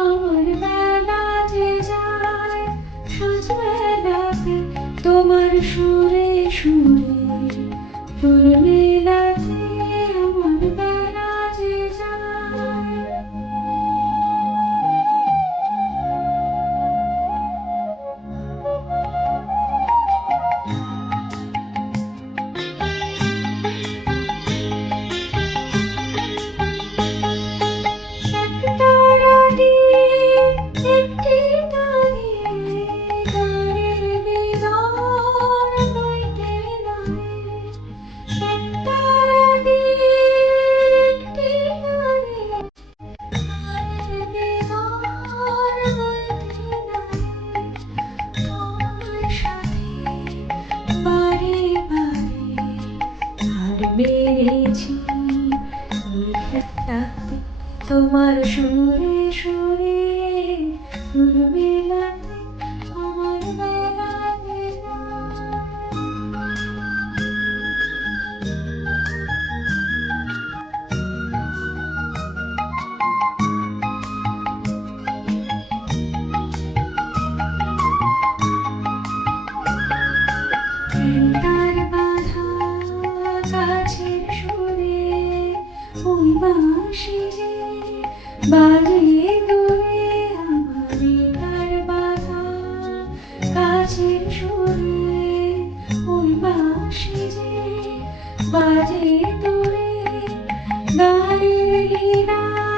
আমার বেলা যে যায় তোমার সুরে সুরে সুর তোমার সুরে সুরে যে বাজে দূরে আমারে তার বাধা কাছে সুরে ওই যে বাজে দূরে গানের হীরার